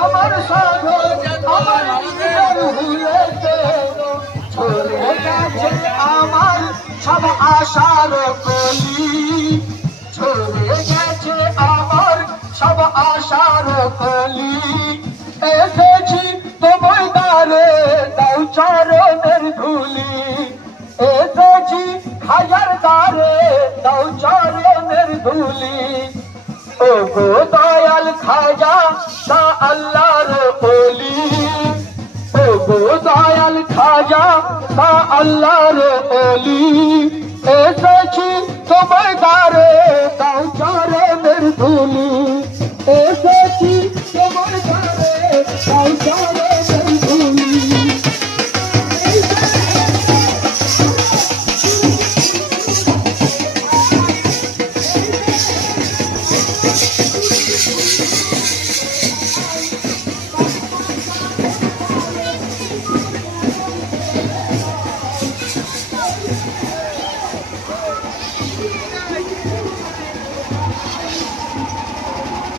আমার সাধু আমার নিজের ভুলেতে চলে গেছে আমার সব আশার কলি চলে গেছে আমার সব আশার কলি এসেছি তোমার দ্বারে দাও চরণের ধুলি এসেছি হাজার দ্বারে দাও চরণের ধুলি ও গো দয়াল খাজা তা আল্লাহর ওলি ও গো দয়াল খাজা তা আল্লাহর ওলি এসেছি তোমার দ্বারে দাও চরণের ধুলি এসেছি তোমার দ্বারে দাও চরণের